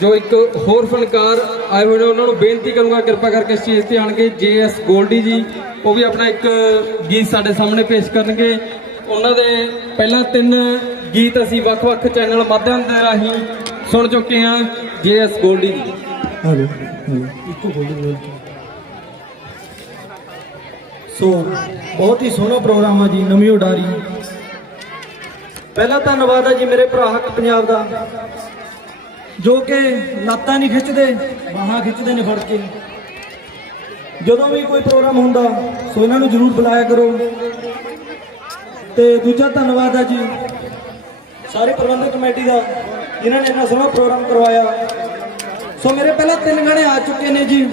ਜੋ ਇੱਕ ਹੋਰ ਫਨਕਾਰ ਆਏ ਹੋਏ ਨੇ ਉਹਨਾਂ ਨੂੰ ਬੇਨਤੀ ਕਰੂੰਗਾ ਕਿਰਪਾ ਕਰਕੇ ਸਟੇਜ ਤੇ ਆਣਗੇ ਜੇਐਸ ਗੋਲਡੀ ਜੀ ਉਹ ਵੀ ਆਪਣਾ ਇੱਕ ਗੀਤ ਸਾਡੇ ਸਾਹਮਣੇ ਪੇਸ਼ ਕਰਨਗੇ। ਉਹਨਾਂ ਦੇ ਪਹਿਲਾਂ ਤਿੰਨ ਗੀਤ ਅਸੀਂ ਵੱਖ-ਵੱਖ ਚੈਨਲ ਮਾਧਿਅਮ ਦੇ ਰਾਹੀਂ ਸੁਣ ਚੁੱਕੇ ਹਾਂ ਜੇਐਸ ਗੋਲਡੀ ਜੀ। ਹੈਲੋ ਇੱਕੋ ਸੋ ਬਹੁਤ ਹੀ ਸੋਹਣਾ ਪ੍ਰੋਗਰਾਮ ਆ ਜੀ ਨਵੀਂ ਉਡਾਰੀ। ਪਹਿਲਾ ਧੰਨਵਾਦ ਆ ਜੀ ਮੇਰੇ ਭਰਾ ਹੱਕ ਪੰਜਾਬ ਦਾ। ਜੋ ਕਿ ਲੱਤਾਂ ਨਹੀਂ ਖਿੱਚਦੇ, ਬਾਹਾਂ ਖਿੱਚਦੇ ਨੇ ਫੜ ਕੇ। ਜਦੋਂ ਵੀ ਕੋਈ ਪ੍ਰੋਗਰਾਮ ਹੁੰਦਾ, ਸੋ ਇਹਨਾਂ ਨੂੰ ਜਰੂਰ ਬੁਲਾਇਆ ਕਰੋ। ਤੇ ਦੂਜਾ ਧੰਨਵਾਦ ਆ ਜੀ, ਸਾਰੇ ਪ੍ਰਬੰਧਕ ਕਮੇਟੀ ਦਾ, ਜਿਨ੍ਹਾਂ ਨੇ ਇੰਨਾ ਸੋਹਣਾ ਪ੍ਰੋਗਰਾਮ ਕਰਵਾਇਆ। ਸੋ ਮੇਰੇ ਪਹਿਲਾਂ ਤਿੰਨ ਗਾਣੇ ਆ ਚੁੱਕੇ ਨੇ ਜੀ।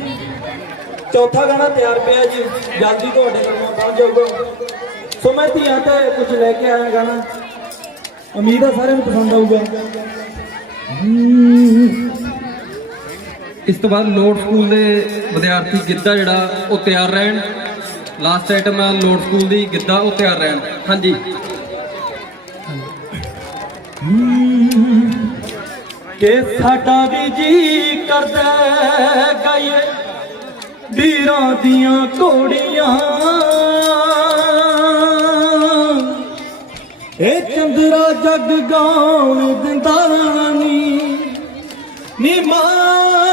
ਚੌਥਾ ਗਾਣਾ ਤਿਆਰ ਪਿਆ ਜੀ, ਜਲਦੀ ਤੁਹਾਡੇ ਕੋਲ ਪਹੁੰਚ ਜਾਊਗਾ। ਸੋ ਮੈਂ ਧੀਆਂ ਤੇ ਕੁਝ ਲੈ ਕੇ ਆਇਆ ਗਾਣਾ। ਉਮੀਦ ਆ ਸਾਰਿਆਂ ਨੂੰ ਪਸੰਦ ਆਊਗਾ। ਇਸ ਤੋਂ ਬਾਅਦ ਲੋਡ ਸਕੂਲ ਦੇ ਵਿਦਿਆਰਥੀ ਗਿੱਧਾ ਜਿਹੜਾ, ਉਹ ਤਿਆਰ ਰਹਿਣ। ਲਾਸਟ ਆਈਟਮ ਹੈ ਲੋਡ ਸਕੂਲ ਦੀ ਗਿੱਧਾ, ਉਹ ਤਿਆਰ ਰਹਿਣ। ਹਾਂਜੀ। ਕਿ ਸਾਡਾ ਵੀ ਜੀ ਕਰਦਾ ਗਾਏ ਵੀਰਾਂ ਦੀਆਂ ਘੋੜੀਆਂ। ਇਹ ਚੰਦਰਾ ਜਗ ਗਾਉਣ ਦਿੰਦਾ ਨੀ ਨੀ ਮਾਂ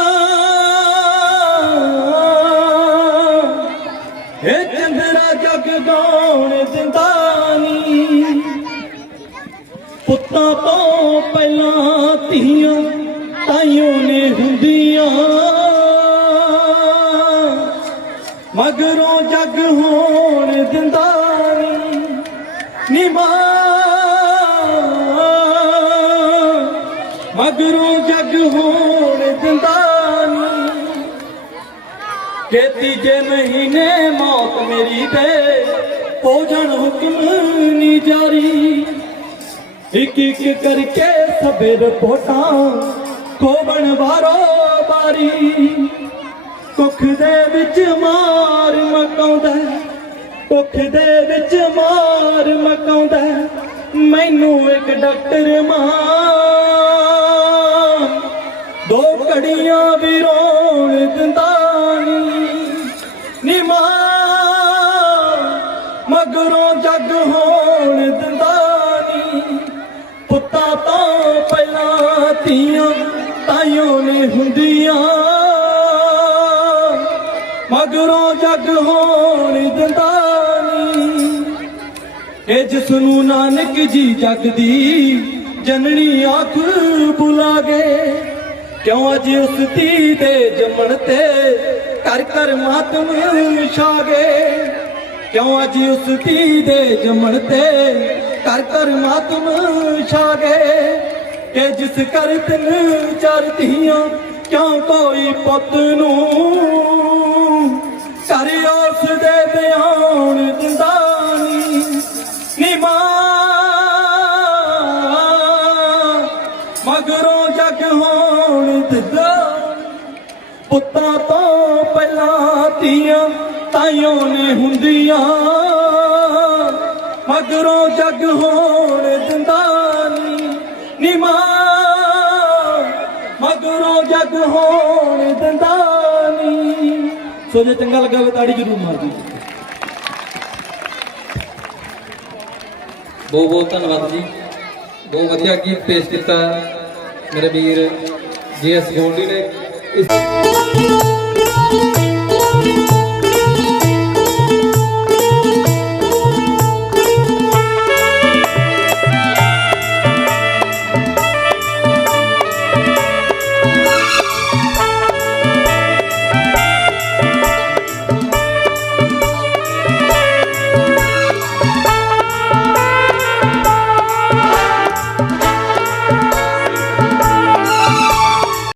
ਪੁੱਤਾਂ ਤੋਂ ਪਹਿਲਾਂ ਧੀਆਂ ਤਾਈਓ ਨੇ ਹੁੰਦੀਆਂ। ਮਗਰੋਂ ਜੱਗ ਹੋਣ ਦਿੰਦਾ ਨੀ ਮਗਰੋਂ ਜੱਗ ਹੋਣ ਦਿੰਦਾ ਨੀ। ਕਿ ਤੀਜੇ ਮਹੀਨੇ ਮੌਤ ਮੇਰੀ ਦੇ ਹੋ ਜਾਣ ਹੁਕਮ ਨੀ ਜਾਰੀ। ਇੱਕ ਇੱਕ ਕਰਕੇ ਸਭੇ ਰਿਪੋਰਟਾਂ ਕੋਵਣ ਵਾਰੋ ਬਾਰੀ। ਕੁੱਖ ਦੇ ਵਿੱਚ ਮਾਰ ਮਕਾਉਂਦਾ, ਕੁੱਖ ਦੇ ਵਿੱਚ ਮਾਰ ਮਕਾਉਂਦਾ, ਮੈਨੂੰ ਇੱਕ ਡਾਕਟਰ ਮਾਂ ਦੋ ਕੜੀਆਂ ਵੀ ਰੋਣ ਦਿੰਦਾ ਨੀ ਨੀ ਮਾਂ ਮਗਰੋਂ ਜੱਗ ਹੋ ਮਗਰੋਂ ਜੱਗ ਹੋਣ ਦਿੰਦਾ ਨੀ ਇਹ ਜਿਸ ਨੂੰ ਨਾਨਕ ਜੀ ਜਗ ਦੀ ਜਨਨੀ ਆਖ ਬੁਲਾਗੇ ਕਿਉਂ ਅਜ ਉਸ ਧੀ ਦੇ ਜੰਮਣ ਤੇ ਕਰ ਕਰ ਮਾਤਮ ਛਾਗੇ? ਕਿਉਂ ਅਜ ਉਸ ਧੀ ਦੇ ਜੰਮਣ ਤੇ ਕਰ ਕਰ ਮਾਤਮ ਛਾਗੇ? ਕਿ ਜਿਸ ਕਰ ਤਿੰਨ ਚਾਰ ਧੀਆਂ, ਕਿਉਂ ਕੋਈ ਪੁੱਤ ਨੂੰ ਘਰ ਉਸ ਦੇ ਬਿਆਨ ਦਿੰਦਾ ਨੀ ਨੀ ਮਗਰੋਂ ਜੱਗ ਹੋਣ ਦਿੰਦਾ ਪੁੱਤਾਂ ਤੋਂ ਪਹਿਲਾਂ ਧੀਆਂ ਤਾਈਓ ਨੇ ਹੁੰਦੀਆਂ। ਮਗਰੋਂ ਜੱਗ ਹੋਣ ਦਿੰਦਾ ਨੀ ਨੀ ਮਗਰੋਂ ਜੱਗ ਹੋਣ ਸੋ ਜੇ ਚੰਗਾ ਲੱਗਾ ਹੋਵੇ ਤਾੜੀ ਜ਼ਰੂਰ ਮਾਰ ਦਿਓ। ਬਹੁਤ ਬਹੁਤ ਧੰਨਵਾਦ ਜੀ। ਬਹੁਤ ਵਧੀਆ ਗੀਤ ਪੇਸ਼ ਕੀਤਾ ਮੇਰੇ ਵੀਰ ਜੀਐਸ ਗੋਲਡੀ ਨੇ। ਇਸ